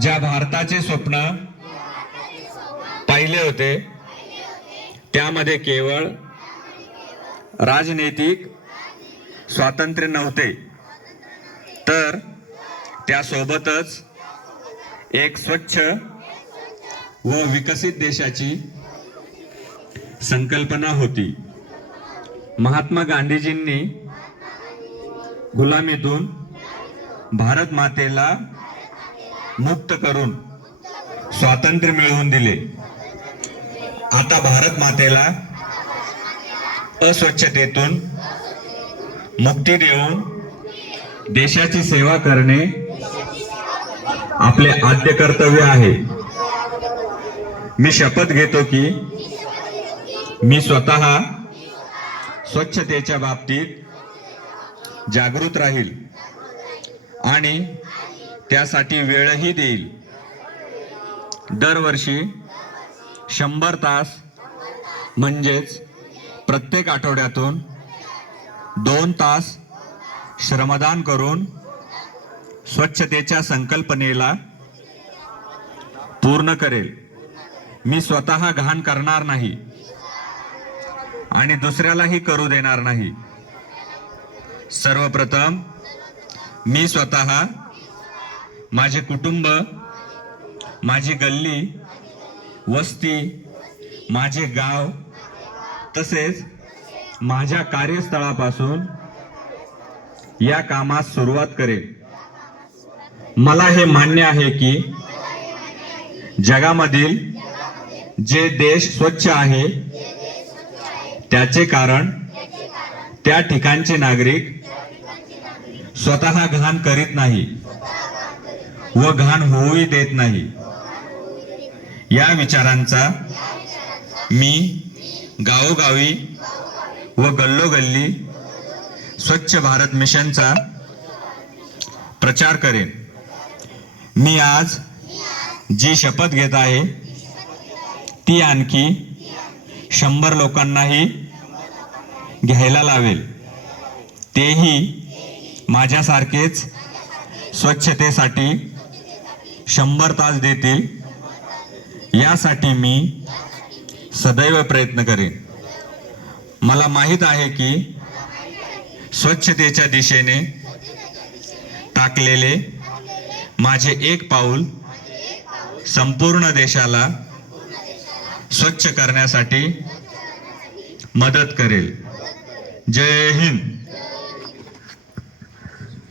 ज्या भारताचे स्वप्न पाहिले होते त्यामध्ये केवळ राजनैतिक स्वातंत्र्य नव्हते. तर त्यासोबतच एक स्वच्छ व विकसित देशाची संकल्पना होती. महात्मा गांधीजींनी गुलामीतून भारत मातेला मुक्त करून स्वातंत्र्य मिळवून दिले. आता भारत मातेला अस्वच्छतेतून मुक्ती देऊन देशाची सेवा करणे आपले आद्य कर्तव्य आहे. मी शपथ घेतो की मी स्वतः स्वच्छतेच्या बाबतीत जागृत राहील. आणि त्यासाठी वेळही देईल. दरवर्षी शंभर तास म्हणजेच प्रत्येक आठवड्यातून दोन तास श्रमदान करून स्वच्छतेच्या संकल्पनेला पूर्ण करेल. मी स्वतः घाण करणार नाही आणि दुसऱ्यालाही करू देणार नाही. सर्वप्रथम मी स्वतः माझे कुटुंब माझी गल्ली वस्ती माझे गाव तसेच माझ्या कार्यस्थळापासून या कामास सुरुवात करेल मला हे मान्य आहे की जगामधील जे देश स्वच्छ आहे त्याचे कारण त्या ठिकाणचे नागरिक स्वतः घाण करीत नाही व घाण होऊही देत नाही. या विचारांचा मी गावोगावी व गल्लोगल्ली स्वच्छ भारत मिशनचा प्रचार करेन. मी आज जी शपथ घेत आहे ती आणखी शंभर लोकांनाही घ्यायला लावेल. तेही माझ्यासारखेच स्वच्छतेसाठी शंभर तास देतील. यासाठी मी सदैव प्रयत्न करेन. मला माहीत आहे की स्वच्छतेच्या दिशेने टाकलेले माझे एक पाऊल संपूर्ण देशाला स्वच्छ करण्यासाठी मदत करेल. जय हिंद.